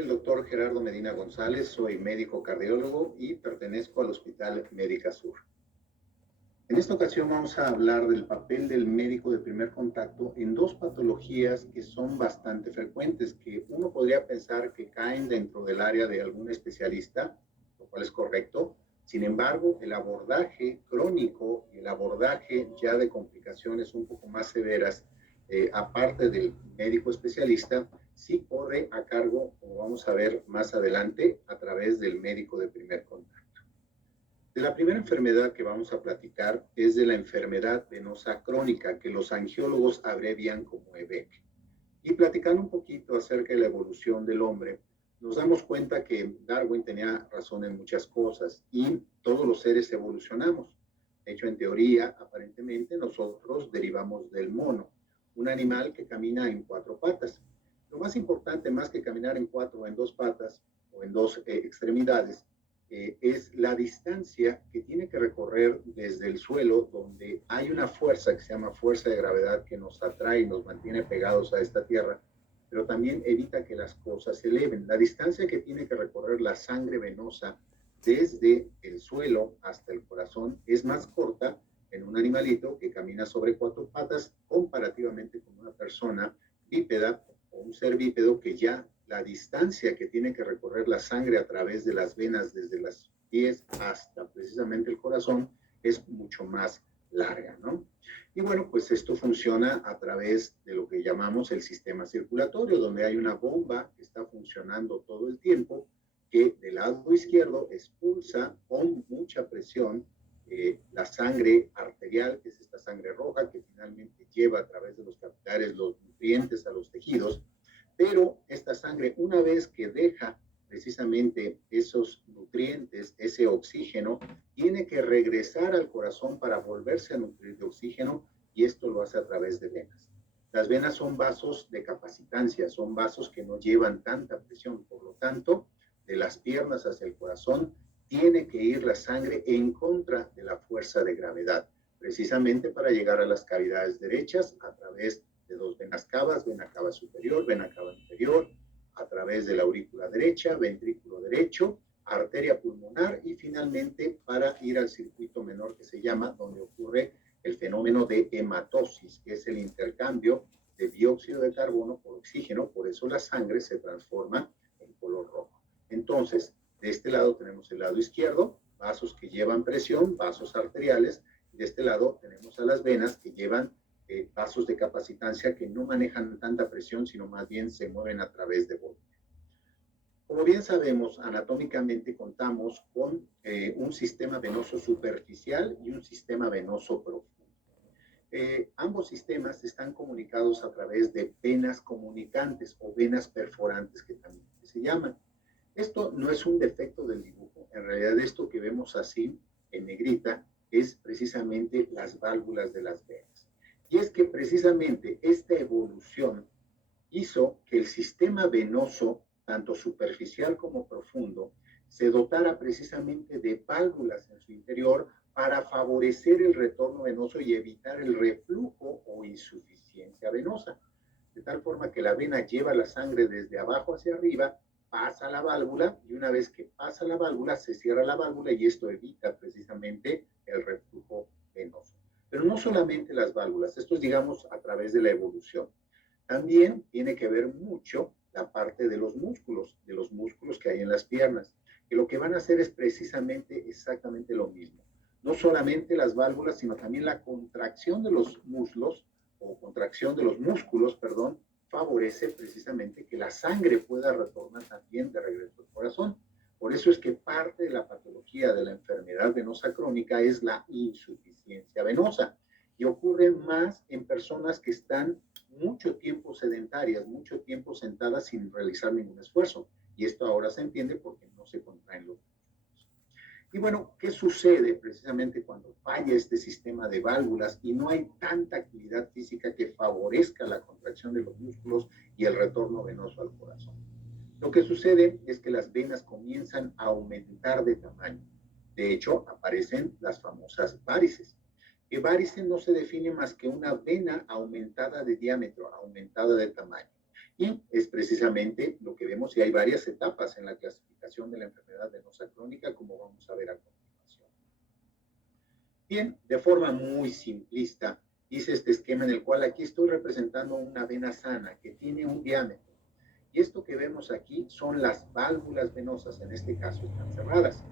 el doctor Gerardo Medina González, soy médico cardiólogo y pertenezco al Hospital Médica Sur. En esta ocasión vamos a hablar del papel del médico de primer contacto en dos patologías que son bastante frecuentes, que uno podría pensar que caen dentro del área de algún especialista, lo cual es correcto. Sin embargo, el abordaje crónico y el abordaje ya de complicaciones un poco más severas, aparte del médico especialista, sí corre a cargo, como vamos a ver más adelante, a través del médico de primer contacto. De la primera enfermedad que vamos a platicar es de la enfermedad venosa crónica, que los angiólogos abrevian como EVEC. Y platicando un poquito acerca de la evolución del hombre, nos damos cuenta que Darwin tenía razón en muchas cosas y todos los seres evolucionamos. De hecho, en teoría, aparentemente, nosotros derivamos del mono, un animal que camina en cuatro patas. Lo más importante, más que caminar en cuatro o en dos patas o en dos extremidades, es la distancia que tiene que recorrer desde el suelo, donde hay una fuerza que se llama fuerza de gravedad que nos atrae y nos mantiene pegados a esta tierra, pero también evita que las cosas se eleven. La distancia que tiene que recorrer la sangre venosa desde el suelo hasta el corazón es más corta en un animalito que camina sobre cuatro patas comparativamente con una persona bípeda o un ser bípedo que ya la distancia que tiene que recorrer la sangre a través de las venas desde los pies hasta precisamente el corazón es mucho más larga, ¿no? Y bueno, pues esto funciona a través de lo que llamamos el sistema circulatorio, donde hay una bomba que está funcionando todo el tiempo, que del lado izquierdo expulsa con mucha presión la sangre arterial, que es esta sangre roja que finalmente lleva a través de los capilares los nutrientes a los tejidos, pero esta sangre, una vez que deja precisamente esos nutrientes, ese oxígeno, tiene que regresar al corazón para volverse a nutrir de oxígeno, y esto lo hace a través de venas. Las venas son vasos de capacitancia, son vasos que no llevan tanta presión, por lo tanto, de las piernas hacia el corazón, tiene que ir la sangre en contra de la fuerza de gravedad, precisamente para llegar a las cavidades derechas a través de dos venas cavas, vena cava superior, vena cava inferior, a través de la aurícula derecha, ventrículo derecho, arteria pulmonar y finalmente para ir al circuito menor que se llama, donde ocurre el fenómeno de hematosis, que es el intercambio de dióxido de carbono por oxígeno, por eso la sangre se transforma en color rojo. Entonces, de este lado tenemos el lado izquierdo, vasos que llevan presión, vasos arteriales, y de este lado tenemos a las venas que llevan vasos de capacitancia que no manejan tanta presión, sino más bien se mueven a través de volumen. Como bien sabemos, anatómicamente contamos con un sistema venoso superficial y un sistema venoso profundo. Ambos sistemas están comunicados a través de venas comunicantes o venas perforantes, que también se llaman. Esto no es un defecto del dibujo. En realidad, esto que vemos así en negrita es precisamente las válvulas de las venas. Y es que precisamente esta evolución hizo que el sistema venoso, tanto superficial como profundo, se dotara precisamente de válvulas en su interior para favorecer el retorno venoso y evitar el reflujo o insuficiencia venosa. De tal forma que la vena lleva la sangre desde abajo hacia arriba, pasa a la válvula y una vez que pasa la válvula se cierra la válvula y esto evita precisamente el reflujo venoso. Pero no solamente las válvulas, esto es, digamos, a través de la evolución. También tiene que ver mucho la parte de los músculos que hay en las piernas, que lo que van a hacer es precisamente exactamente lo mismo. No solamente las válvulas, sino también la contracción de los muslos o contracción de los músculos, perdón, favorece precisamente que la sangre pueda retornar también de regreso al corazón. Por eso es que parte de la patología de la enfermedad venosa crónica es la insuficiencia venosa y ocurre más en personas que están mucho tiempo sedentarias, mucho tiempo sentadas sin realizar ningún esfuerzo. Y esto ahora se entiende porque no se contraen los músculos. Y bueno, ¿qué sucede precisamente cuando falla este sistema de válvulas y no hay tanta actividad física que favorezca la contracción de los músculos y el retorno venoso al corazón? Lo que sucede es que las venas comienzan a aumentar de tamaño. De hecho, aparecen las famosas varices. Que varice no se define más que una vena aumentada de diámetro, aumentada de tamaño. Y es precisamente lo que vemos, y hay varias etapas en la clasificación de la enfermedad venosa crónica, como vamos a ver a continuación. Bien, de forma muy simplista, hice este esquema en el cual aquí estoy representando una vena sana que tiene un diámetro. Y esto que vemos aquí son las válvulas venosas, en este caso están cerradas.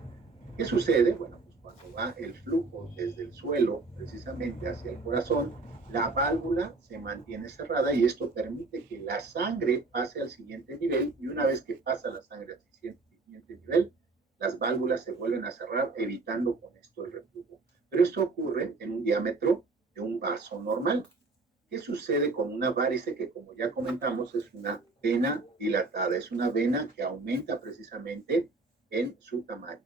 ¿Qué sucede? Bueno, pues cuando va el flujo desde el suelo precisamente hacia el corazón, la válvula se mantiene cerrada y esto permite que la sangre pase al siguiente nivel, y una vez que pasa la sangre al siguiente nivel, las válvulas se vuelven a cerrar, evitando con esto el reflujo. Pero esto ocurre en un diámetro de un vaso normal. ¿Qué sucede con una varice? Que, como ya comentamos, es una vena dilatada, es una vena que aumenta precisamente en su tamaño.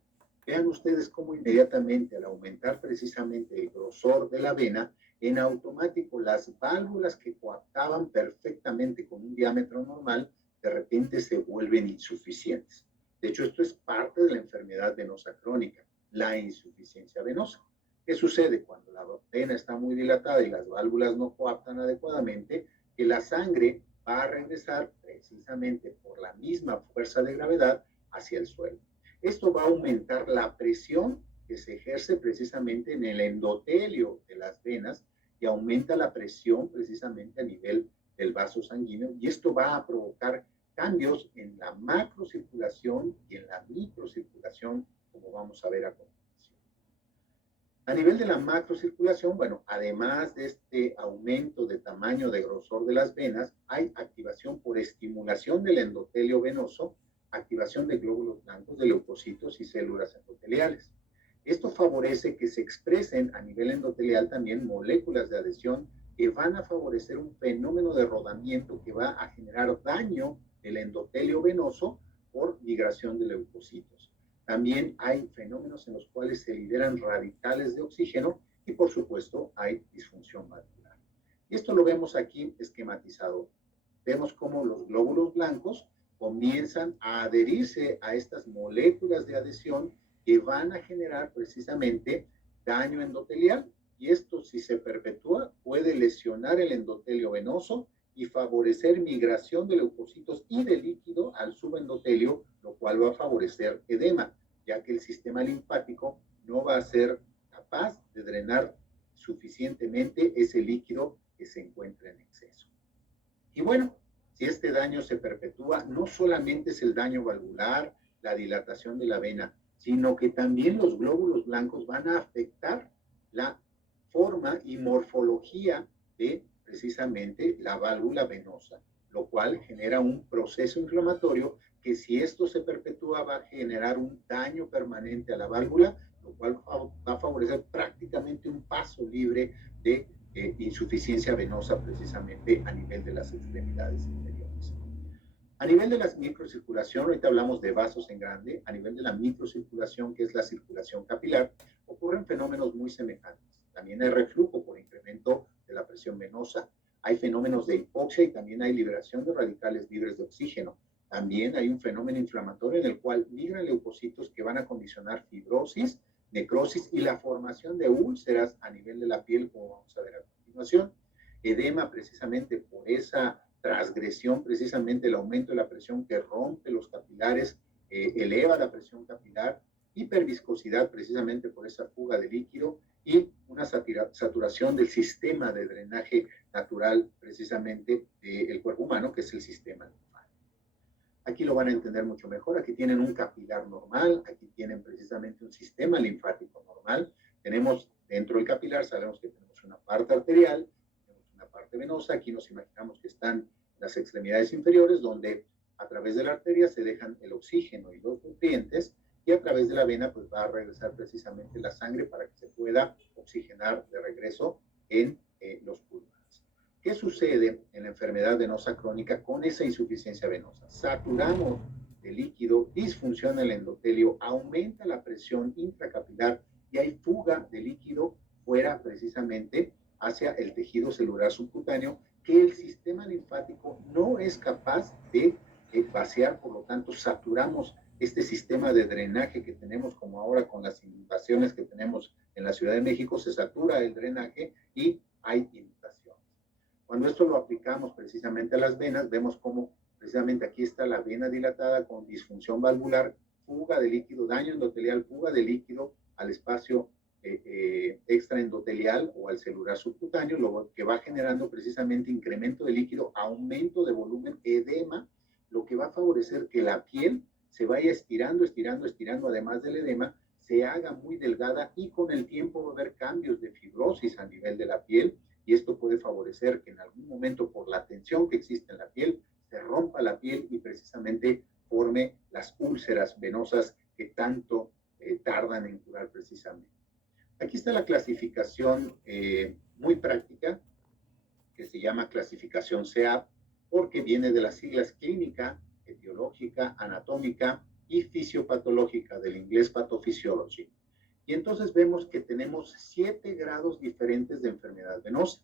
Vean ustedes cómo inmediatamente, al aumentar precisamente el grosor de la vena, en automático las válvulas que coaptaban perfectamente con un diámetro normal, de repente se vuelven insuficientes. De hecho, esto es parte de la enfermedad venosa crónica, la insuficiencia venosa. ¿Qué sucede cuando la vena está muy dilatada y las válvulas no coaptan adecuadamente? Que la sangre va a regresar precisamente por la misma fuerza de gravedad hacia el suelo. Esto va a aumentar la presión que se ejerce precisamente en el endotelio de las venas, y aumenta la presión precisamente a nivel del vaso sanguíneo, y esto va a provocar cambios en la macrocirculación y en la microcirculación, como vamos a ver a continuación. A nivel de la macrocirculación, bueno, además de este aumento de tamaño, de grosor de las venas, hay activación por estimulación del endotelio venoso, activación de glóbulos blancos, de leucocitos y células endoteliales. Esto favorece que se expresen a nivel endotelial también moléculas de adhesión que van a favorecer un fenómeno de rodamiento que va a generar daño del endotelio venoso por migración de leucocitos. También hay fenómenos en los cuales se liberan radicales de oxígeno y, por supuesto, hay disfunción valvular. Y esto lo vemos aquí esquematizado. Vemos cómo los glóbulos blancos comienzan a adherirse a estas moléculas de adhesión que van a generar precisamente daño endotelial, y esto, si se perpetúa, puede lesionar el endotelio venoso y favorecer migración de leucocitos y de líquido al subendotelio, lo cual va a favorecer edema, ya que el sistema linfático no va a ser capaz de drenar suficientemente ese líquido que se encuentra en exceso. Y bueno, si este daño se perpetúa, no solamente es el daño valvular, la dilatación de la vena, sino que también los glóbulos blancos van a afectar la forma y morfología de precisamente la válvula venosa, lo cual genera un proceso inflamatorio que, si esto se perpetúa, va a generar un daño permanente a la válvula, lo cual va a favorecer prácticamente un paso libre de insuficiencia venosa precisamente a nivel de las extremidades inferiores. A nivel de la microcirculación, ahorita hablamos de vasos en grande. A nivel de la microcirculación, que es la circulación capilar, ocurren fenómenos muy semejantes. También hay reflujo por incremento de la presión venosa. Hay fenómenos de hipoxia y también hay liberación de radicales libres de oxígeno. También hay un fenómeno inflamatorio en el cual migran leucocitos que van a condicionar fibrosis, necrosis y la formación de úlceras a nivel de la piel, como vamos a ver a continuación. Edema, precisamente por esa transgresión, precisamente el aumento de la presión que rompe los capilares, eleva la presión capilar. Hiperviscosidad, precisamente por esa fuga de líquido, y una saturación del sistema de drenaje natural precisamente del cuerpo humano, que es el sistema linfático. Aquí lo van a entender mucho mejor. Aquí tienen un capilar normal, aquí tienen precisamente un sistema linfático normal. Tenemos dentro del capilar, sabemos que tenemos una parte arterial, tenemos una parte venosa. Aquí nos imaginamos que están las extremidades inferiores, donde a través de la arteria se dejan el oxígeno y los nutrientes, y a través de la vena pues va a regresar precisamente la sangre para que se pueda oxigenar de regreso en los pulmones. ¿Qué sucede en la enfermedad venosa crónica con esa insuficiencia venosa? Saturamos de líquido, disfunciona el endotelio, aumenta la presión intracapilar y hay fuga de líquido fuera precisamente hacia el tejido celular subcutáneo, que el sistema linfático no es capaz de vaciar. Por lo tanto, saturamos este sistema de drenaje que tenemos, como ahora con las inundaciones que tenemos en la Ciudad de México. Se satura el drenaje y hay inundaciones. Cuando esto lo aplicamos precisamente a las venas, vemos cómo precisamente aquí está la vena dilatada con disfunción valvular, fuga de líquido, daño endotelial, fuga de líquido al espacio extraendotelial o al celular subcutáneo, lo que va generando precisamente incremento de líquido, aumento de volumen, edema, lo que va a favorecer que la piel se vaya estirando, estirando, estirando, además del edema, se haga muy delgada y con el tiempo va a haber cambios de fibrosis a nivel de la piel y esto puede favorecer que en algún momento por la tensión que existe en la piel se rompa la piel y precisamente forme las úlceras venosas que tanto tardan en curar precisamente. Aquí está la clasificación muy práctica que se llama clasificación CEAP porque viene de las siglas clínica, etiológica, anatómica y fisiopatológica, del inglés pathophysiology. Y entonces vemos que tenemos 7 grados diferentes de enfermedad venosa,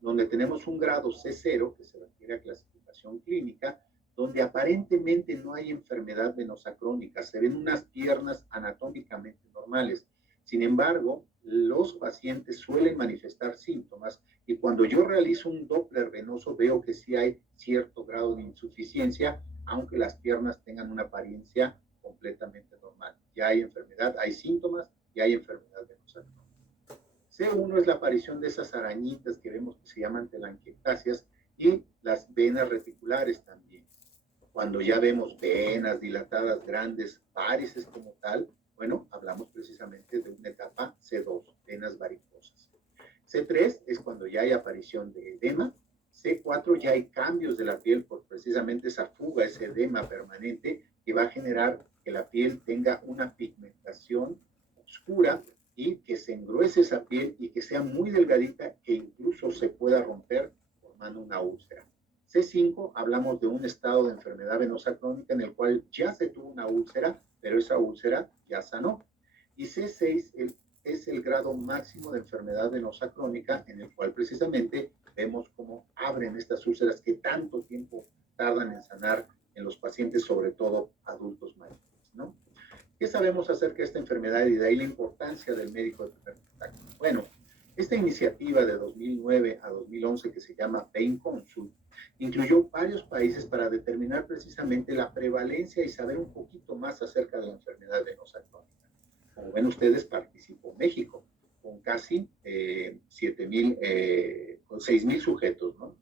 donde tenemos un grado C0, que se refiere a clasificación clínica, donde aparentemente no hay enfermedad venosa crónica, se ven unas piernas anatómicamente normales. Sin embargo, los pacientes suelen manifestar síntomas y cuando yo realizo un Doppler venoso veo que sí hay cierto grado de insuficiencia, aunque las piernas tengan una apariencia completamente normal. Ya hay enfermedad, hay síntomas y hay enfermedad venosa crónica. C1 es la aparición de esas arañitas que vemos que se llaman telangiectasias y las venas reticulares también. Cuando ya vemos venas dilatadas grandes, varices como tal, bueno, hablamos precisamente de una etapa C2, venas varicosas. C3 es cuando ya hay aparición de edema. C4 ya hay cambios de la piel por precisamente esa fuga, ese edema permanente que va a generar que la piel tenga una pigmentación oscura y que se engruese esa piel y que sea muy delgadita que incluso se pueda romper formando una úlcera. C5 hablamos de un estado de enfermedad venosa crónica en el cual ya se tuvo una úlcera, pero esa úlcera ya sanó. Y C6 es el grado máximo de enfermedad venosa crónica en el cual precisamente vemos cómo abren estas úlceras que tanto tiempo tardan en sanar en los pacientes, sobre todo adultos mayores, ¿no? ¿Qué sabemos acerca de esta enfermedad y de ahí la importancia del médico de primer contacto? Bueno, esta iniciativa de 2009 a 2011 que se llama Pain Consult incluyó varios países para determinar precisamente la prevalencia y saber un poquito más acerca de la enfermedad venosa crónica. Como ven ustedes, participó México con casi 6,000 sujetos, ¿no?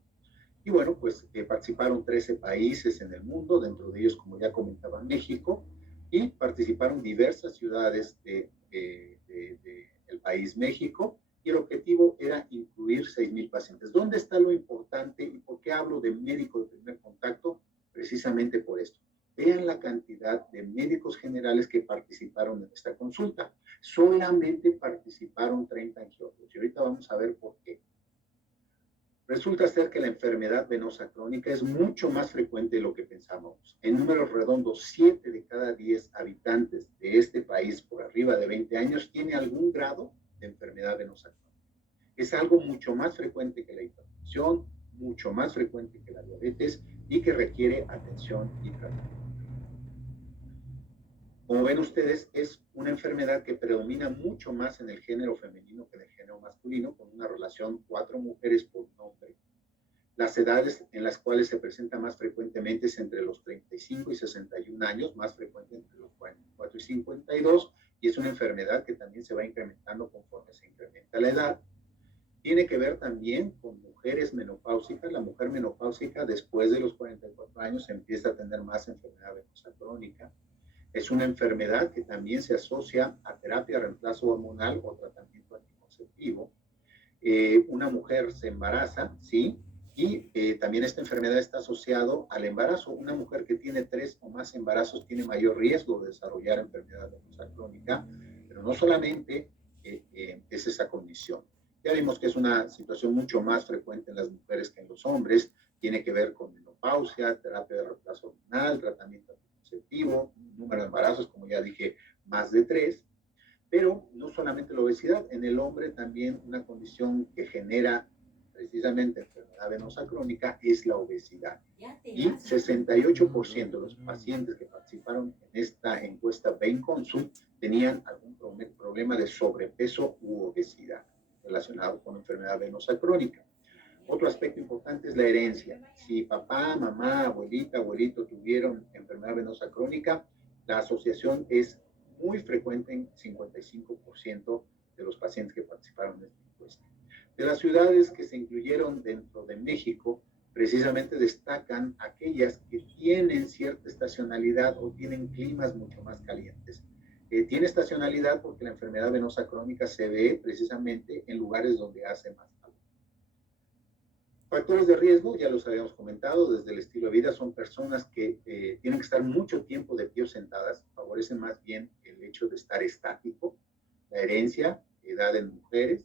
Y bueno, pues participaron 13 países en el mundo, dentro de ellos, como ya comentaba, México, y participaron diversas ciudades del país México, y el objetivo era incluir 6,000 pacientes. ¿Dónde está lo importante y por qué hablo de médico de primer contacto? Precisamente por esto. Vean la cantidad de médicos generales que participaron en esta consulta. Solamente participaron 30 angiólogos, y ahorita vamos a ver por qué. Resulta ser que la enfermedad venosa crónica es mucho más frecuente de lo que pensábamos. En números redondos, 7 de cada 10 habitantes de este país por arriba de 20 años tiene algún grado de enfermedad venosa crónica. Es algo mucho más frecuente que la hipertensión, mucho más frecuente que la diabetes y que requiere atención y tratamiento. Como ven ustedes, es una enfermedad que predomina mucho más en el género femenino que en el género masculino, con una relación 4 mujeres por un hombre. Las edades en las cuales se presenta más frecuentemente es entre los 35 y 61 años, más frecuente entre los 44 y 52, y es una enfermedad que también se va incrementando conforme se incrementa la edad. Tiene que ver también con mujeres menopáusicas. La mujer menopáusica después de los 44 años empieza a tener más enfermedad venosa crónica. Es una enfermedad que también se asocia a terapia, reemplazo hormonal o tratamiento anticonceptivo. Una mujer se embaraza, ¿sí? Y también esta enfermedad está asociada al embarazo. Una mujer que tiene 3 o más embarazos tiene mayor riesgo de desarrollar enfermedad venosa crónica, pero no solamente es esa condición. Ya vimos que es una situación mucho más frecuente en las mujeres que en los hombres. Tiene que ver con menopausia, terapia de reemplazo hormonal, tratamiento anticonceptivo, número de embarazos, como ya dije, más de 3. Pero no solamente la obesidad, en el hombre también una condición que genera precisamente enfermedad venosa crónica es la obesidad. Y 68% de los pacientes que participaron en esta encuesta Pain Consult tenían algún problema de sobrepeso u obesidad relacionado con enfermedad venosa crónica. Otro aspecto importante es la herencia. Si papá, mamá, abuelita, abuelito tuvieron enfermedad venosa crónica, la asociación es muy frecuente en 55% de los pacientes que participaron en esta encuesta. De las ciudades que se incluyeron dentro de México, precisamente destacan aquellas que tienen cierta estacionalidad o tienen climas mucho más calientes. Tiene estacionalidad porque la enfermedad venosa crónica se ve precisamente en lugares donde hace más calor. Factores de riesgo, ya los habíamos comentado, desde el estilo de vida, son personas que tienen que estar mucho tiempo de pie o sentadas, favorecen más bien el hecho de estar estático, la herencia, edad en mujeres,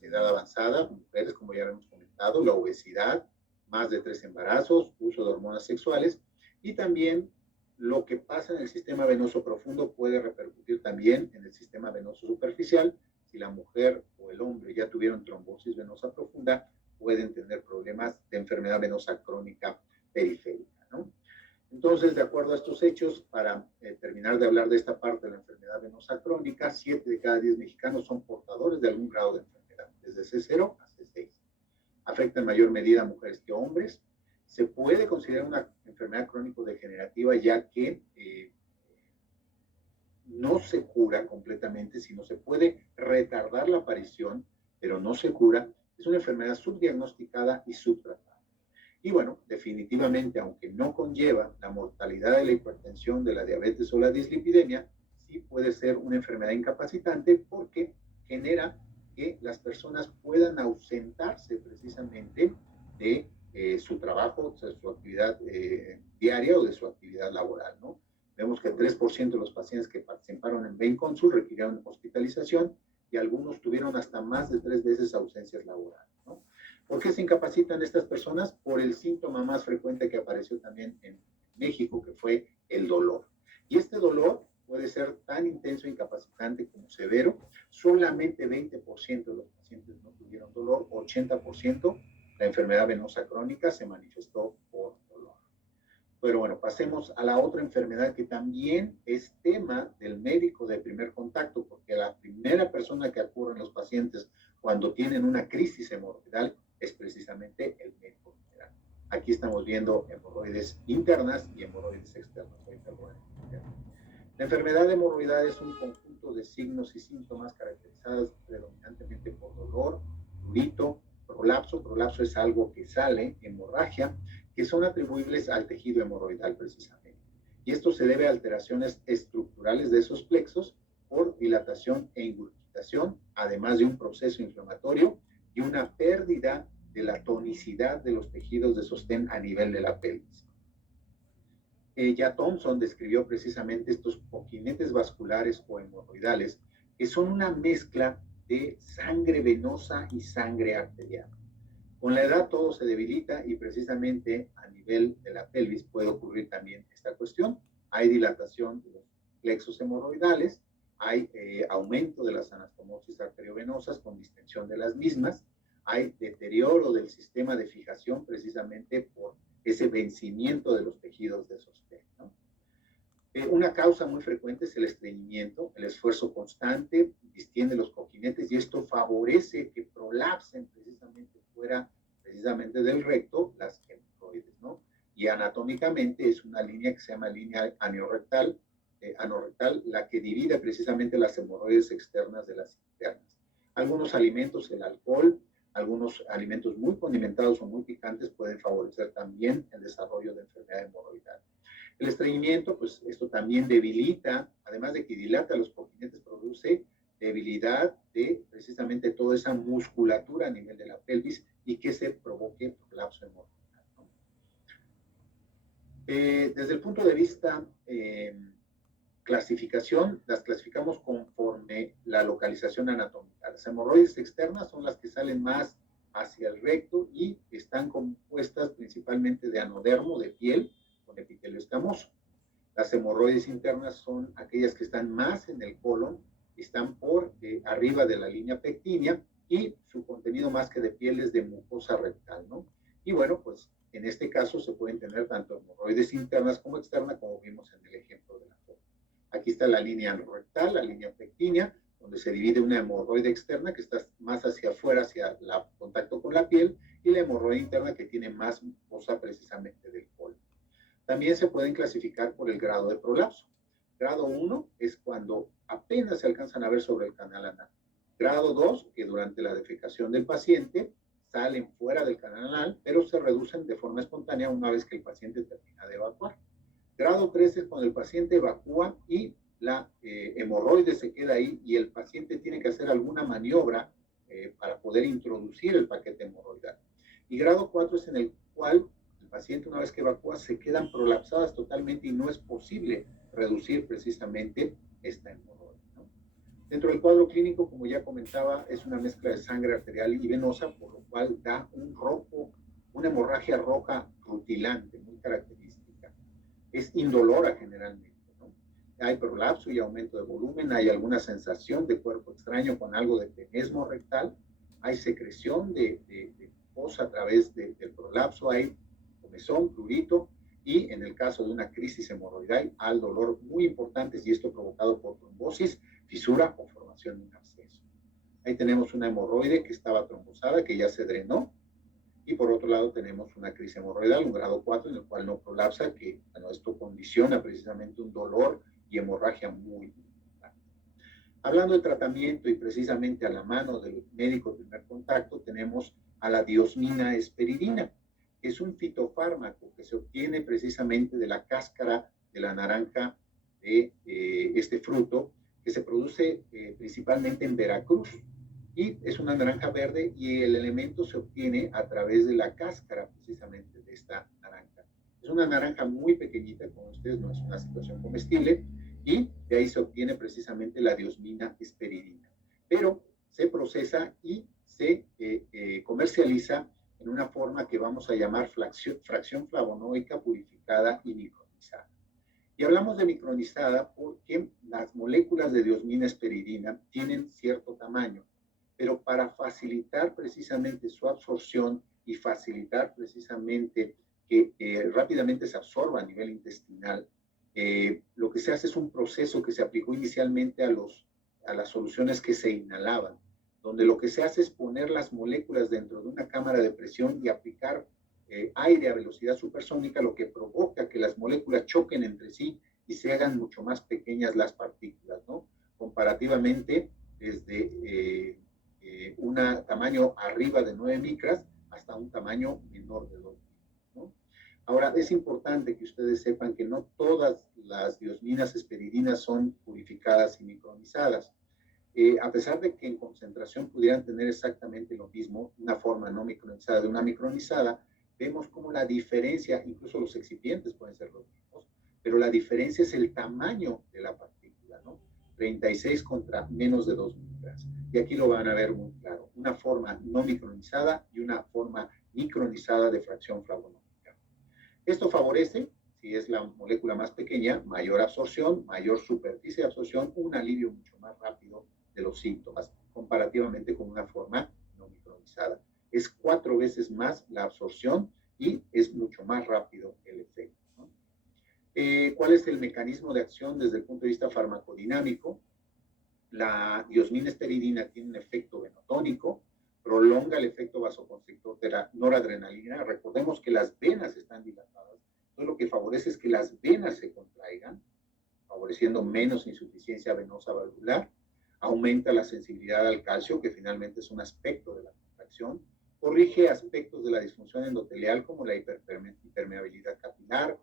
edad avanzada, mujeres, como ya hemos comentado, la obesidad, más de 3 embarazos, uso de hormonas sexuales, y también lo que pasa en el sistema venoso profundo puede repercutir también en el sistema venoso superficial. Si la mujer o el hombre ya tuvieron trombosis venosa profunda, pueden tener problemas de enfermedad venosa crónica periférica, ¿no? Entonces, de acuerdo a estos hechos, para terminar de hablar de esta parte de la enfermedad venosa crónica, 7 de cada 10 mexicanos son portadores de algún grado de enfermedad, desde C0 a C6. Afecta en mayor medida a mujeres que a hombres. Se puede considerar una enfermedad crónico-degenerativa ya que no se cura completamente, sino se puede retardar la aparición, pero no se cura. Es una enfermedad subdiagnosticada y subtratada. Y bueno, definitivamente, aunque no conlleva la mortalidad de la hipertensión, de la diabetes o la dislipidemia, sí puede ser una enfermedad incapacitante porque genera que las personas puedan ausentarse precisamente de su trabajo, de su actividad diaria o de su actividad laboral, ¿no? Vemos que el 3% de los pacientes que participaron en Bain Consult requirieron hospitalización y algunos tuvieron hasta más de 3 veces ausencias laborales, ¿no? ¿Por qué se incapacitan estas personas? Por el síntoma más frecuente que apareció también en México, que fue el dolor. Y este dolor puede ser tan intenso e incapacitante como severo. Solamente 20% de los pacientes no tuvieron dolor, 80% la enfermedad venosa crónica se manifestó por dolor. Pero bueno, pasemos a la otra enfermedad que también es tema del médico de primer contacto, porque la primera persona que acude en los pacientes cuando tienen una crisis hemorroidal es precisamente el médico general. Aquí estamos viendo hemorroides internas y hemorroides externas. La enfermedad hemorroidal es un conjunto de signos y síntomas caracterizados predominantemente por dolor, prurito, prolapso. Prolapso es algo que sale, hemorragia, que son atribuibles al tejido hemorroidal precisamente. Y esto se debe a alteraciones estructurales de esos plexos por dilatación e ingurgitación, además de un proceso inflamatorio y una pérdida de la tonicidad de los tejidos de sostén a nivel de la pelvis. Ya Thompson describió precisamente estos poquinetes vasculares o hemorroidales, que son una mezcla de sangre venosa y sangre arterial. Con la edad todo se debilita y precisamente a nivel de la pelvis puede ocurrir también esta cuestión. Hay dilatación de los plexos hemorroidales, hay aumento de las anastomosis arteriovenosas con distensión de las mismas, hay deterioro del sistema de fijación precisamente por ese vencimiento de los tejidos de sostén, ¿no? Una causa muy frecuente es el estreñimiento, el esfuerzo constante distiende los cojinetes y esto favorece que prolapsen precisamente fuera precisamente del recto las hemorroides, ¿no? Y anatómicamente es una línea que se llama línea anorrectal, la que divide precisamente las hemorroides externas de las internas. Algunos alimentos, el alcohol, algunos alimentos muy condimentados o muy picantes pueden favorecer también el desarrollo de enfermedad hemorroidal. El estreñimiento, pues esto también debilita, además de que dilata los cojinetes, produce debilidad de precisamente toda esa musculatura a nivel de la pelvis y que se provoque prolapso hemorroidal, ¿no? Desde el punto de vista clasificación, las clasificamos conforme la localización anatómica. Las hemorroides externas son las que salen más hacia el recto y están compuestas principalmente de anodermo, de piel, con epitelio escamoso. Las hemorroides internas son aquellas que están más en el colon, están por arriba de la línea pectínea y su contenido más que de piel es de mucosa rectal, ¿no? Y bueno, pues en este caso se pueden tener tanto hemorroides internas como externas, como vimos en el ejemplo de la foto. Aquí está la línea rectal, la línea pectínea, donde se divide una hemorroide externa que está más hacia afuera, hacia el contacto con la piel, y la hemorroide interna que tiene más mucosa precisamente del colon. También se pueden clasificar por el grado de prolapso. Grado 1 es cuando apenas se alcanzan a ver sobre el canal anal. Grado 2, que durante la defecación del paciente salen fuera del canal anal, pero se reducen de forma espontánea una vez que el paciente termina de evacuar. Grado 3 es cuando el paciente evacúa y la hemorroide se queda ahí y el paciente tiene que hacer alguna maniobra para poder introducir el paquete hemorroidal. Y grado 4 es en el cual el paciente, una vez que evacúa, se quedan prolapsadas totalmente y no es posible reducir precisamente esta hemorroide, ¿no? Dentro del cuadro clínico, como ya comentaba, es una mezcla de sangre arterial y venosa, por lo cual da un rojo, una hemorragia roja rutilante, muy característica. Es indolora generalmente, ¿no? Hay prolapso y aumento de volumen, hay alguna sensación de cuerpo extraño con algo de tenesmo rectal, hay secreción de mucosa a través del prolapso, hay comezón, prurito, y en el caso de una crisis hemorroidal, al dolor muy importantes, y esto provocado por trombosis, fisura o formación de un absceso. Ahí tenemos una hemorroide que estaba trombosada, que ya se drenó, y por otro lado tenemos una crisis hemorroidal, un grado 4, en el cual no prolapsa, que bueno, esto condiciona precisamente un dolor y hemorragia muy importante. Hablando de tratamiento y precisamente a la mano del médico de primer contacto, tenemos a la diosmina esperidina, que es un fitofármaco que se obtiene precisamente de la cáscara de la naranja de este fruto, que se produce principalmente en Veracruz. Y es una naranja verde y el elemento se obtiene a través de la cáscara precisamente de esta naranja. Es una naranja muy pequeñita, como ustedes, no es una situación comestible, y de ahí se obtiene precisamente la diosmina esperidina. Pero se procesa y se comercializa en una forma que vamos a llamar fracción flavonoica purificada y micronizada. Y hablamos de micronizada porque las moléculas de diosmina esperidina tienen cierto tamaño, pero para facilitar precisamente su absorción y facilitar precisamente que rápidamente se absorba a nivel intestinal, lo que se hace es un proceso que se aplicó inicialmente a las soluciones que se inhalaban, donde lo que se hace es poner las moléculas dentro de una cámara de presión y aplicar aire a velocidad supersónica, lo que provoca que las moléculas choquen entre sí y se hagan mucho más pequeñas las partículas, ¿no? Comparativamente, desde un tamaño arriba de 9 micras hasta un tamaño menor de 2 micras, ¿no? Ahora, es importante que ustedes sepan que no todas las diosminas esperidinas son purificadas y micronizadas. A pesar de que en concentración pudieran tener exactamente lo mismo, una forma no micronizada de una micronizada, vemos como la diferencia, incluso los excipientes pueden ser los mismos, pero la diferencia es el tamaño de la partícula, ¿no? 36 contra menos de 2 micras. Y aquí lo van a ver muy claro, una forma no micronizada y una forma micronizada de fracción flavonoica. Esto favorece, si es la molécula más pequeña, mayor absorción, mayor superficie de absorción, un alivio mucho más rápido de los síntomas, comparativamente con una forma no micronizada. Es 4 veces más la absorción y es mucho más rápido el efecto, ¿no? ¿Cuál es el mecanismo de acción desde el punto de vista farmacodinámico? La diosmina esperidina tiene un efecto venotónico, prolonga el efecto vasoconstrictor de la noradrenalina. Recordemos que las venas están dilatadas, entonces lo que favorece es que las venas se contraigan, favoreciendo menos insuficiencia venosa valvular. Aumenta la sensibilidad al calcio, que finalmente es un aspecto de la contracción. Corrige aspectos de la disfunción endotelial como la hiperpermeabilidad capilar,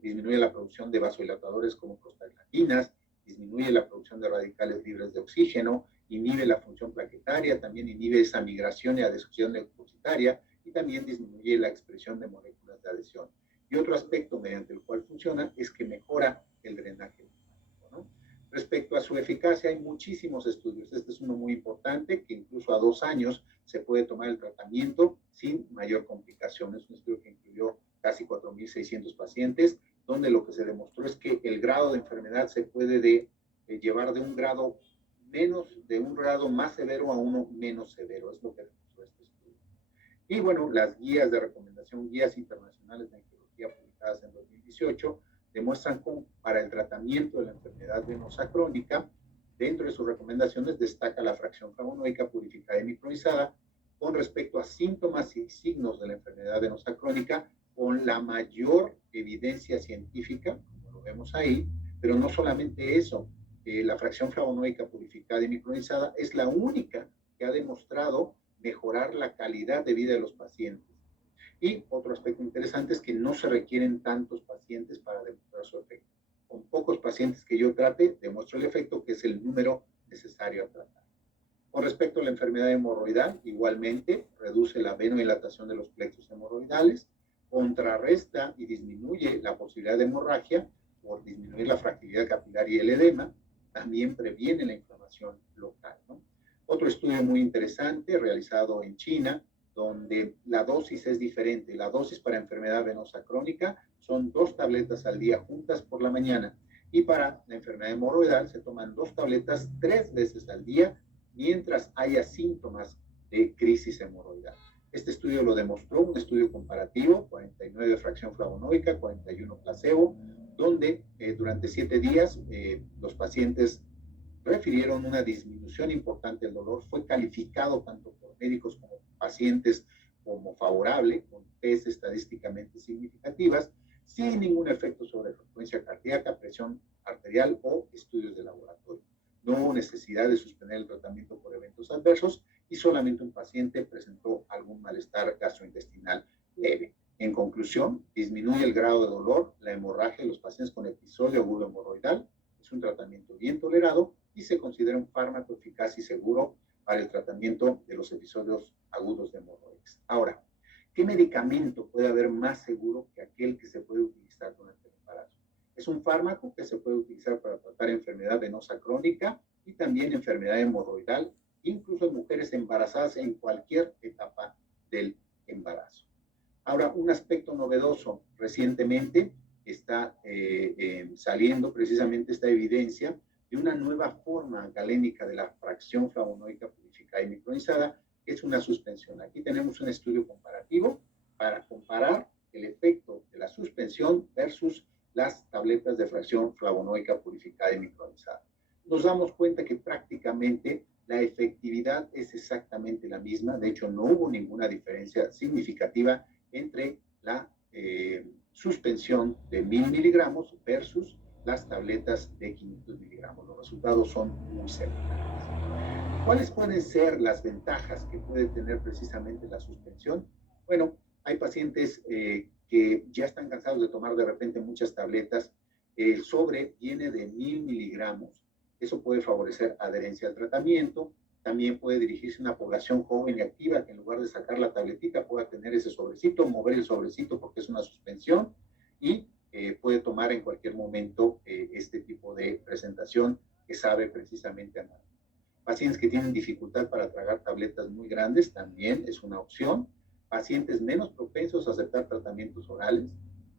disminuye la producción de vasodilatadores como prostaglandinas, disminuye la producción de radicales libres de oxígeno, inhibe la función plaquetaria, también inhibe esa migración y adhesión leucocitaria y también disminuye la expresión de moléculas de adhesión. Y otro aspecto mediante el cual funciona es que mejora el drenaje linfático, ¿no? Respecto a su eficacia, hay muchísimos estudios. Este es uno muy importante, que incluso a 2 años se puede tomar el tratamiento sin mayor complicación. Es un estudio que incluyó casi 4.600 pacientes, donde lo que se demostró es que el grado de enfermedad se puede llevar de un grado más severo a uno menos severo. Es lo que demostró este estudio. Y bueno, las guías de recomendación, guías internacionales de angiología publicadas en 2018, demuestran cómo para el tratamiento de la enfermedad venosa crónica, dentro de sus recomendaciones destaca la fracción flavonoica purificada y micronizada con respecto a síntomas y signos de la enfermedad venosa crónica con la mayor evidencia científica, como lo vemos ahí, pero no solamente eso, la fracción flavonoica purificada y micronizada es la única que ha demostrado mejorar la calidad de vida de los pacientes. Y otro aspecto interesante es que no se requieren tantos pacientes para demostrar su efecto. Con pocos pacientes que yo trate, demuestro el efecto, que es el número necesario a tratar. Con respecto a la enfermedad hemorroidal, igualmente reduce la venodilatación de los plexos hemorroidales, contrarresta y disminuye la posibilidad de hemorragia por disminuir la fragilidad capilar y el edema, también previene la inflamación local, ¿no? Otro estudio muy interesante realizado en China, donde la dosis es diferente. La dosis para enfermedad venosa crónica son 2 tabletas al día juntas por la mañana, y para la enfermedad hemorroidal se toman 2 tabletas 3 veces al día mientras haya síntomas de crisis hemorroidal. Este estudio lo demostró, un estudio comparativo, 49 de fracción flavonoica, 41 placebo, donde durante 7 días los pacientes refirieron una disminución importante del dolor. Fue calificado tanto por médicos como pacientes como favorable, con P's estadísticamente significativas, sin ningún efecto sobre frecuencia cardíaca, presión arterial o estudios de laboratorio. No hubo necesidad de suspender el tratamiento por eventos adversos y solamente un paciente presentó algún malestar gastrointestinal leve. En conclusión, disminuye el grado de dolor, la hemorragia de los pacientes con episodio agudo hemorroidal. Es un tratamiento bien tolerado y se considera un fármaco eficaz y seguro para el tratamiento de los episodios agudos de hemorroides. Ahora, ¿qué medicamento puede haber más seguro que aquel que se puede utilizar durante el embarazo? Es un fármaco que se puede utilizar para tratar enfermedad venosa crónica y también enfermedad hemorroidal, incluso en mujeres embarazadas en cualquier etapa del embarazo. Ahora, un aspecto novedoso, recientemente está saliendo precisamente esta evidencia de una nueva forma galénica de la fracción flavonoica purificada y micronizada, que es una suspensión. Aquí tenemos un estudio comparativo para comparar el efecto de la suspensión versus las tabletas de fracción flavonoica purificada y micronizada. Nos damos cuenta que prácticamente la efectividad es exactamente la misma. De hecho, no hubo ninguna diferencia significativa entre la suspensión de 1000 miligramos versus las tabletas de 500 miligramos. Los resultados son muy similares. ¿Cuáles pueden ser las ventajas que puede tener precisamente la suspensión? Bueno, hay pacientes que ya están cansados de tomar de repente muchas tabletas. El sobre viene de 1000 miligramos. Eso puede favorecer adherencia al tratamiento. También puede dirigirse a una población joven y activa que en lugar de sacar la tabletita pueda tener ese sobrecito, mover el sobrecito porque es una suspensión, y puede tomar en cualquier momento este tipo de presentación que sabe precisamente a nada. Pacientes que tienen dificultad para tragar tabletas muy grandes también es una opción. Pacientes menos propensos a aceptar tratamientos orales.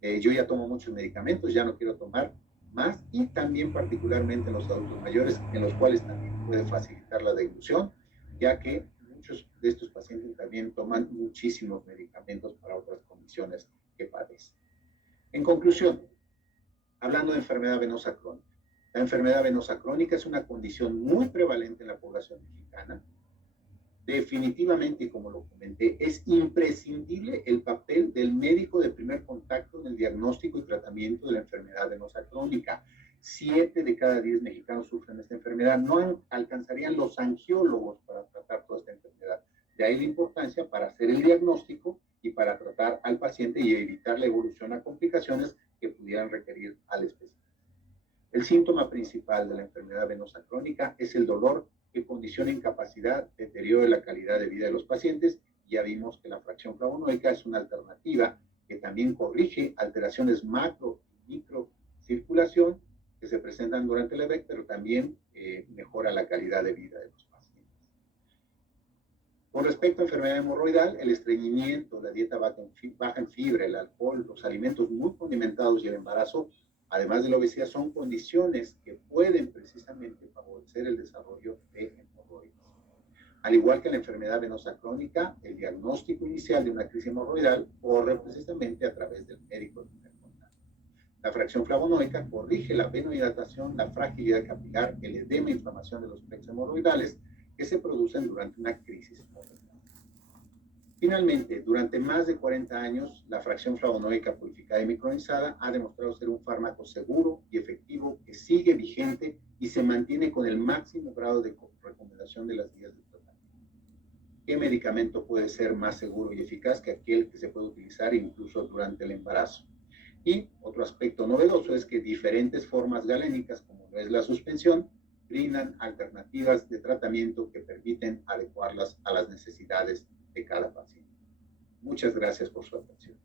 Yo ya tomo muchos medicamentos, ya no quiero tomar más, y también particularmente en los adultos mayores, en los cuales también puede facilitar la deglución, ya que muchos de estos pacientes también toman muchísimos medicamentos para otras condiciones que padecen. En conclusión, hablando de enfermedad venosa crónica, la enfermedad venosa crónica es una condición muy prevalente en la población mexicana. Definitivamente, y como lo comenté, es imprescindible el papel del médico de primer contacto en el diagnóstico y tratamiento de la enfermedad venosa crónica. 7 de cada 10 mexicanos sufren esta enfermedad. No alcanzarían los angiólogos para tratar toda esta enfermedad. De ahí la importancia para hacer el diagnóstico y para tratar al paciente y evitar la evolución a complicaciones que pudieran requerir al especialista. El síntoma principal de la enfermedad venosa crónica es el dolor, que condiciona incapacidad, deterioro de la calidad de vida de los pacientes. Ya vimos que la fracción flavonoica es una alternativa que también corrige alteraciones macro y microcirculación que se presentan durante el EVEC, pero también mejora la calidad de vida de los pacientes. Con respecto a enfermedad hemorroidal, el estreñimiento, la dieta baja en fibra, el alcohol, los alimentos muy condimentados y el embarazo, además de la obesidad, son condiciones que pueden precisamente favorecer el desarrollo de hemorroides. Al igual que la enfermedad venosa crónica, el diagnóstico inicial de una crisis hemorroidal corre precisamente a través del médico de primer contacto. La fracción flavonoica corrige la venodilatación, la fragilidad capilar, el edema e inflamación de los plexos hemorroidales que se producen durante una crisis hemorroidal. Finalmente, durante más de 40 años, la fracción flavonoica purificada y micronizada ha demostrado ser un fármaco seguro y efectivo que sigue vigente y se mantiene con el máximo grado de recomendación de las guías de tratamiento. ¿Qué medicamento puede ser más seguro y eficaz que aquel que se puede utilizar incluso durante el embarazo? Y otro aspecto novedoso es que diferentes formas galénicas, como lo es la suspensión, brindan alternativas de tratamiento que permiten adecuarlas a las necesidades de cada paciente. Muchas gracias por su atención.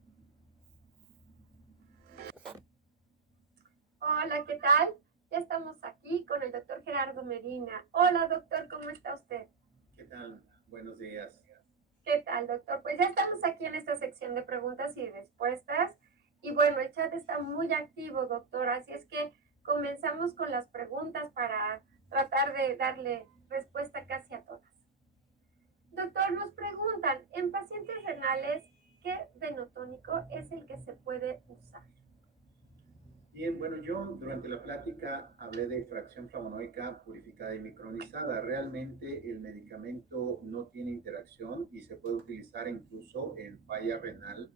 Hola, ¿qué tal? Ya estamos aquí con el doctor Gerardo Medina. Hola, doctor, ¿cómo está usted? ¿Qué tal? Buenos días. ¿Qué tal, doctor? Pues ya estamos aquí en esta sección de preguntas y respuestas. Y bueno, el chat está muy activo, doctor, así es que comenzamos con las preguntas para tratar de darle respuesta casi a todas. Doctor, nos preguntan, en pacientes renales, ¿qué venotónico es el que se puede usar? Bien, bueno, yo durante la plática hablé de fracción flavonoica purificada y micronizada. Realmente el medicamento no tiene interacción y se puede utilizar incluso en falla renal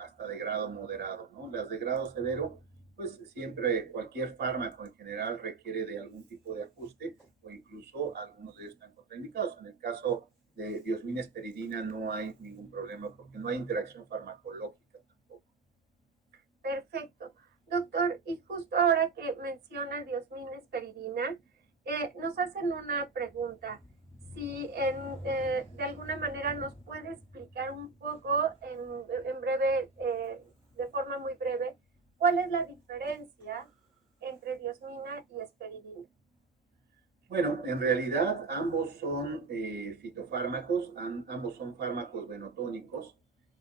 hasta de grado moderado, ¿no? Las de grado severo, pues siempre cualquier fármaco en general requiere de algún tipo de ajuste o incluso algunos de ellos están contraindicados. En el caso de diosmina esperidina no hay ningún problema porque no hay interacción farmacológica tampoco. Perfecto. Doctor, y justo ahora que menciona diosmina esperidina, nos hacen una pregunta. Si de alguna manera nos puede explicar un poco en breve, de forma muy breve, cuál es la diferencia entre diosmina y esperidina. Bueno, en realidad ambos son fitofármacos, ambos son fármacos venotónicos.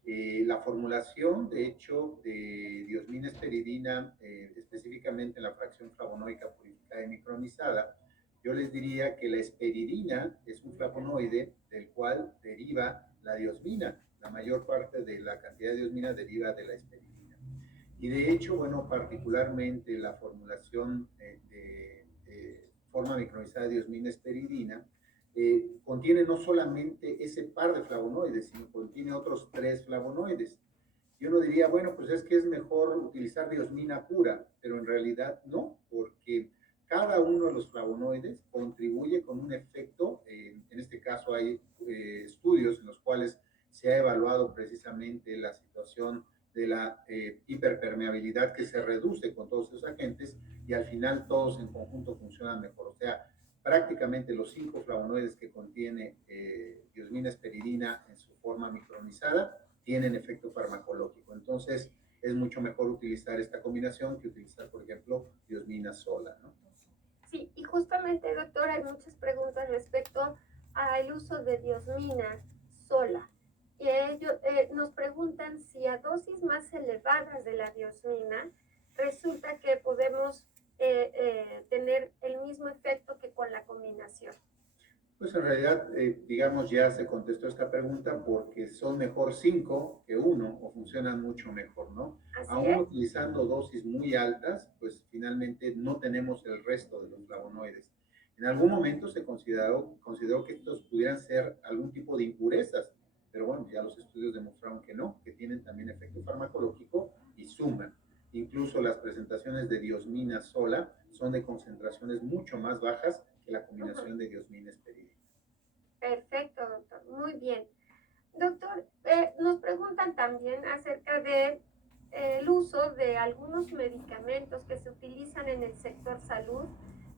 La formulación, de hecho, de diosmina esperidina, específicamente en la fracción flavonoica purificada y micronizada, yo les diría que la esperidina es un flavonoide del cual deriva la diosmina. La mayor parte de la cantidad de diosmina deriva de la esperidina. Y de hecho, bueno, particularmente la formulación de forma micronizada de diosmina esperidina, contiene no solamente ese par de flavonoides, sino contiene otros 3 flavonoides. Yo no diría, bueno, pues es que es mejor utilizar diosmina pura, pero en realidad no, porque cada uno de los flavonoides contribuye con un efecto, en este caso hay estudios en los cuales se ha evaluado precisamente la situación de la hiperpermeabilidad que se reduce con todos esos agentes y al final todos en conjunto funcionan mejor. O sea, prácticamente los 5 flavonoides que contiene diosmina esperidina en su forma micronizada tienen efecto farmacológico. Entonces, es mucho mejor utilizar esta combinación que utilizar, por ejemplo, diosmina sola, ¿no? Sí, y justamente, doctor, hay muchas preguntas respecto al uso de diosmina sola. Y ellos nos preguntan si a dosis más elevadas de la diosmina resulta que podemos tener el mismo efecto que con la combinación. Pues en realidad, digamos, ya se contestó esta pregunta porque son mejor 5 que 1 o funcionan mucho mejor, ¿no? Así Aún es. utilizando dosis muy altas, pues finalmente no tenemos el resto de los flavonoides. En algún momento se consideró que estos pudieran ser algún tipo de impurezas, pero bueno, ya los estudios demostraron que no, que tienen también efecto farmacológico y suman. Incluso las presentaciones de diosmina sola son de concentraciones mucho más bajas que la combinación de diosmina esperidina. Perfecto, doctor. Muy bien. Doctor, nos preguntan también acerca de el uso de algunos medicamentos que se utilizan en el sector salud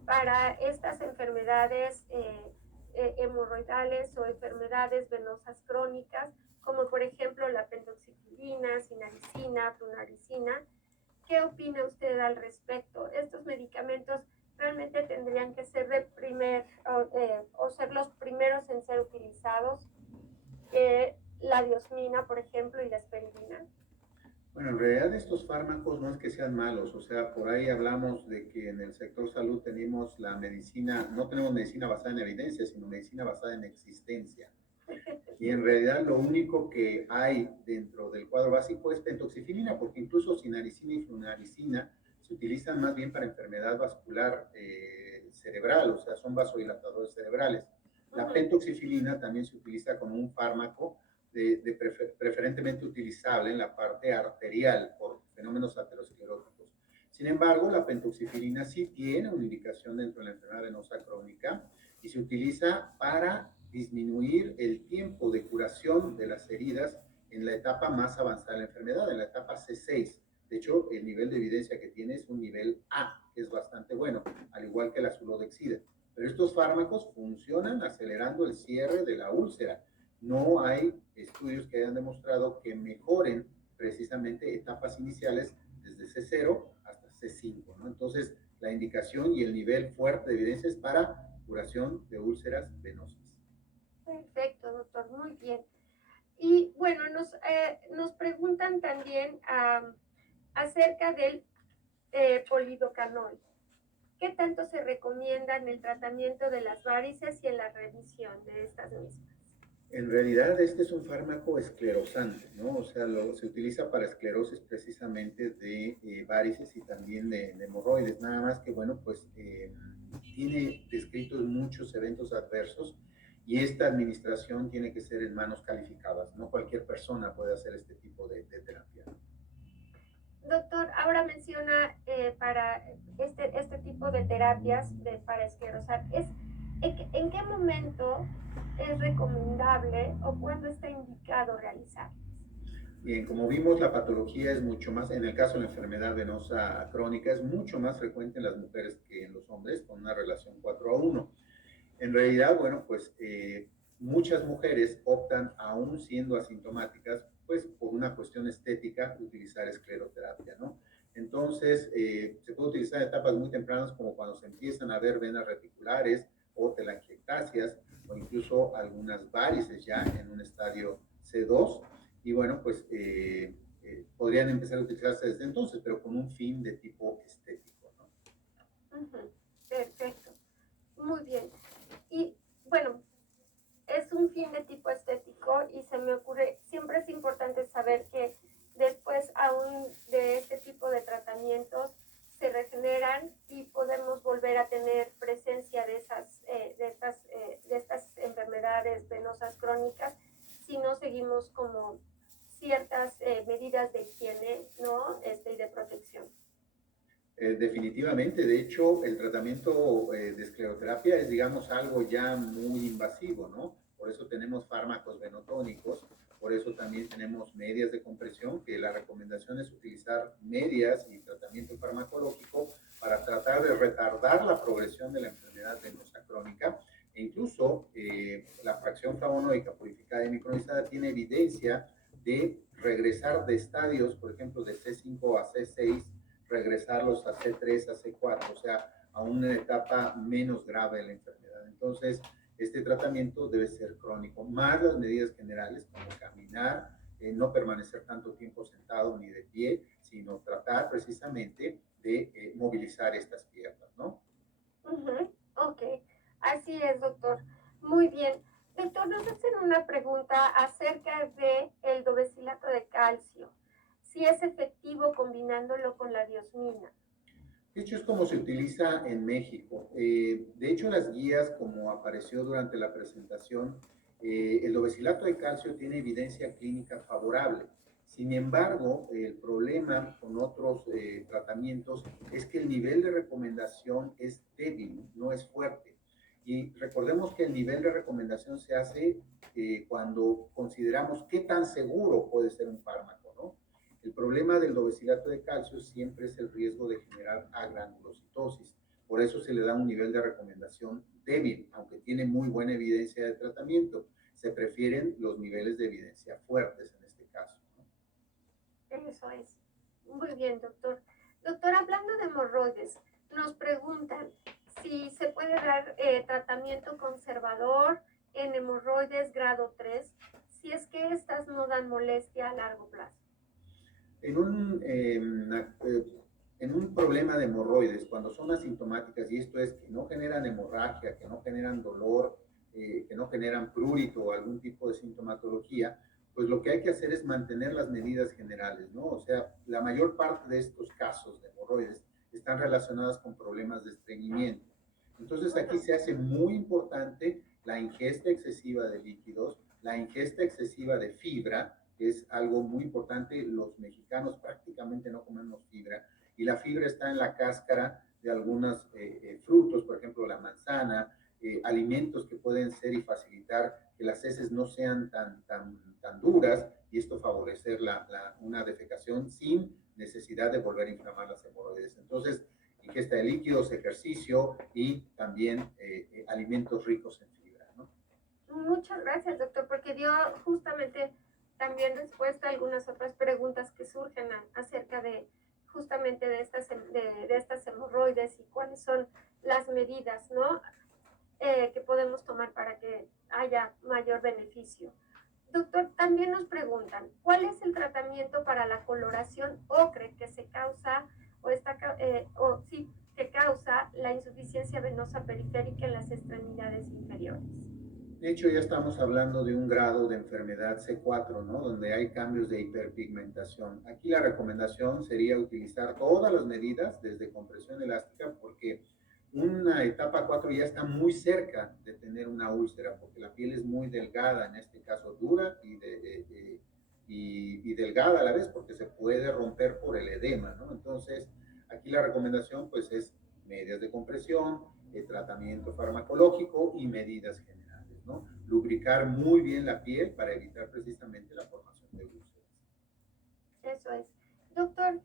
para estas enfermedades hemorroidales o enfermedades venosas crónicas, como por ejemplo la pentoxifilina, sinaricina, flunaricina. ¿Qué opina usted al respecto? ¿Estos medicamentos realmente tendrían que ser de o ser los primeros en ser utilizados? La diosmina, por ejemplo, y la esperidina. Bueno, en realidad estos fármacos no es que sean malos, o sea, por ahí hablamos de que en el sector salud tenemos la medicina, no tenemos medicina basada en evidencia, sino medicina basada en existencia. Y en realidad lo único que hay dentro del cuadro básico es pentoxifilina, porque incluso sinaricina y flunaricina se utilizan más bien para enfermedad vascular cerebral, o sea, son vasodilatadores cerebrales. La pentoxifilina también se utiliza como un fármaco preferentemente utilizable en la parte arterial por fenómenos ateroscleróticos. Sin embargo, la pentoxifilina sí tiene una indicación dentro de la enfermedad venosa crónica y se utiliza para disminuir el tiempo de curación de las heridas en la etapa más avanzada de la enfermedad, en la etapa C6. De hecho, el nivel de evidencia que tiene es un nivel A, que es bastante bueno, al igual que la sulodexida. Pero estos fármacos funcionan acelerando el cierre de la úlcera. No hay estudios que hayan demostrado que mejoren precisamente etapas iniciales desde C0 hasta C5, ¿no? Entonces, la indicación y el nivel fuerte de evidencia es para curación de úlceras venosas. Perfecto, doctor, muy bien. Y bueno, nos preguntan también acerca del polidocanol. ¿Qué tanto se recomienda en el tratamiento de las varices y en la revisión de estas mismas? En realidad, este es un fármaco esclerosante, ¿no? O sea, se utiliza para esclerosis precisamente de varices y también de hemorroides. Nada más que, bueno, pues tiene descritos muchos eventos adversos y esta administración tiene que ser en manos calificadas. No cualquier persona puede hacer este tipo de terapia. Doctor, ahora menciona para este tipo de terapias para esclerosar, ¿en qué momento es recomendable o cuándo está indicado realizarlas? Bien, como vimos, la patología es mucho más, en el caso de la enfermedad venosa crónica, es mucho más frecuente en las mujeres que en los hombres, con una relación 4:1. En realidad, bueno, pues muchas mujeres optan, aún siendo asintomáticas, pues por una cuestión estética, utilizar escleroterapia, ¿no? Entonces, se puede utilizar en etapas muy tempranas, como cuando se empiezan a ver venas reticulares o telangiectasias, o incluso algunas varices ya en un estadio C2. Y bueno, pues podrían empezar a utilizarse desde entonces, pero con un fin de tipo estético, ¿no? Perfecto, muy bien. Y bueno, es un fin de tipo estético y se me ocurre, siempre es importante saber que después aún de este tipo de tratamientos se regeneran y podemos volver a tener presencia de estas enfermedades venosas crónicas si no seguimos como ciertas medidas de higiene, ¿no? Y de protección. Definitivamente, de hecho, el tratamiento de escleroterapia es, digamos, algo ya muy invasivo, ¿no? Por eso tenemos fármacos venotónicos, por eso también tenemos medias de compresión, que la recomendación es utilizar medias y tratamiento farmacológico para tratar de retardar la progresión de la enfermedad venosa crónica. E incluso la fracción flavonoica purificada y micronizada tiene evidencia de regresar de estadios, por ejemplo, de C5 a C6, regresarlos a C3, a C4, o sea, a una etapa menos grave de la enfermedad. Entonces, este tratamiento debe ser crónico, más las medidas generales como caminar, no permanecer tanto tiempo sentado ni de pie, sino tratar precisamente de movilizar estas piernas, ¿no? Ok, así es, doctor. Muy bien. Doctor, nos hacen una pregunta acerca de el dovecilato de calcio. Si es efectivo combinándolo con la diosmina. De hecho, es como se utiliza en México. De hecho, las guías, como apareció durante la presentación, el dovecilato de calcio tiene evidencia clínica favorable. Sin embargo, el problema con otros tratamientos es que el nivel de recomendación es débil, no es fuerte. Y recordemos que el nivel de recomendación se hace cuando consideramos qué tan seguro puede ser un fármaco, ¿no? El problema del dovecilato de calcio siempre es el riesgo de generar agranulocitosis. Por eso se le da un nivel de recomendación débil, aunque tiene muy buena evidencia de tratamiento. Se prefieren los niveles de evidencia fuertes en este caso, ¿no? Eso es. Muy bien, doctor. Doctor, hablando de hemorroides, nos preguntan si se puede dar tratamiento conservador en hemorroides grado 3, si es que estas no dan molestia a largo plazo. En un problema de hemorroides, cuando son asintomáticas, y esto es que no generan hemorragia, que no generan dolor, que no generan prurito o algún tipo de sintomatología, pues lo que hay que hacer es mantener las medidas generales, ¿no? O sea, la mayor parte de estos casos de hemorroides están relacionadas con problemas de estreñimiento. Entonces aquí se hace muy importante la ingesta excesiva de líquidos, La ingesta excesiva de fibra es algo muy importante. Los mexicanos prácticamente no comemos fibra y la fibra está en la cáscara de algunos frutos, por ejemplo la manzana, alimentos que pueden ser y facilitar que las heces no sean tan duras y esto favorecer una defecación sin necesidad de volver a inflamar las hemorroides. Entonces, ingesta de líquidos, ejercicio y también alimentos ricos en fibra, ¿no? Muchas gracias, doctor, porque dio justamente también respuesta a algunas otras preguntas que surgen acerca de justamente de estas hemorroides y cuáles son las medidas, ¿no? Que podemos tomar para que haya mayor beneficio. Doctor, también nos preguntan, ¿cuál es el tratamiento para la coloración ocre que se causa que causa la insuficiencia venosa periférica en las extremidades inferiores? De hecho, ya estamos hablando de un grado de enfermedad C4, ¿no? Donde hay cambios de hiperpigmentación. Aquí la recomendación sería utilizar todas las medidas, desde compresión elástica, porque una etapa 4 ya está muy cerca de tener una úlcera, porque la piel es muy delgada, en este caso dura y delgada a la vez, porque se puede romper por el edema, ¿no? Entonces, aquí la recomendación pues es medidas de compresión, tratamiento farmacológico y medidas generales, ¿no? Lubricar muy bien la piel para evitar precisamente la formación de úlceras. Eso es. Doctor,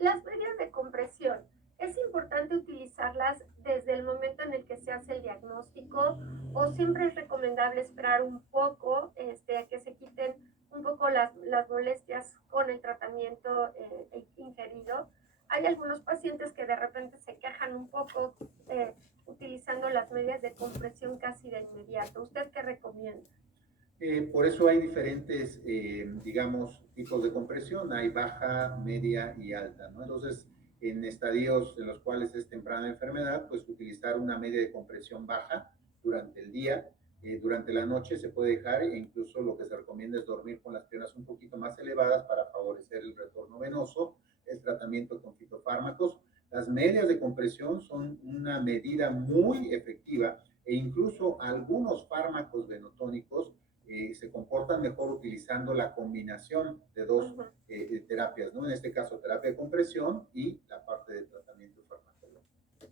las medidas de compresión, ¿es importante utilizarlas desde el momento en el que se hace el diagnóstico o siempre es recomendable esperar un poco a que se quiten un poco las molestias con el tratamiento ingerido? Hay algunos pacientes que de repente se quejan un poco utilizando las medidas de compresión casi de inmediato. ¿Usted qué recomienda? Por eso hay diferentes, digamos, tipos de compresión. Hay baja, media y alta, ¿no? Entonces, en estadios en los cuales es temprana enfermedad, pues utilizar una media de compresión baja durante el día. Durante la noche se puede dejar e incluso lo que se recomienda es dormir con las piernas un poquito más elevadas para favorecer el retorno venoso, el tratamiento con fitofármacos. Las medias de compresión son una medida muy efectiva e incluso algunos fármacos venotónicos se comportan mejor utilizando la combinación de dos terapias, ¿no? En este caso, terapia de compresión y la parte de tratamiento farmacológico.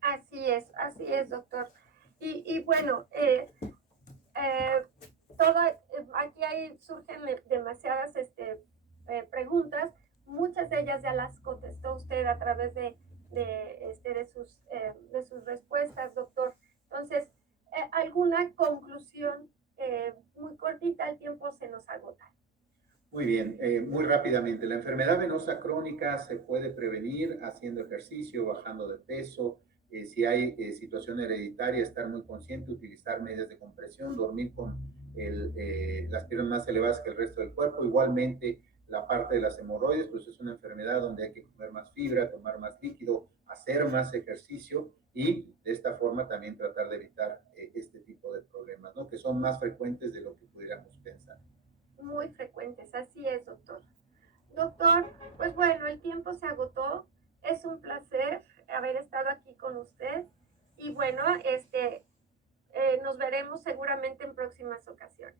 Así es, doctor. Y bueno, aquí surgen demasiadas preguntas, muchas de ellas ya las contestó usted a través de sus respuestas, doctor. Entonces, ¿alguna conclusión muy cortita? El tiempo se nos agota. Muy bien, muy rápidamente. La enfermedad venosa crónica se puede prevenir haciendo ejercicio, bajando de peso. Si hay situación hereditaria, estar muy consciente, utilizar medidas de compresión, dormir con las piernas más elevadas que el resto del cuerpo. Igualmente, la parte de las hemorroides, pues es una enfermedad donde hay que comer más fibra, tomar más líquido, hacer más ejercicio y de esta forma también tratar de evitar este tipo de problemas, ¿no? Que son más frecuentes de lo que pudiéramos pensar. Muy frecuentes, así es, doctor. Doctor, pues bueno, el tiempo se agotó. Es un placer haber estado aquí con usted. Y bueno, nos veremos seguramente en próximas ocasiones.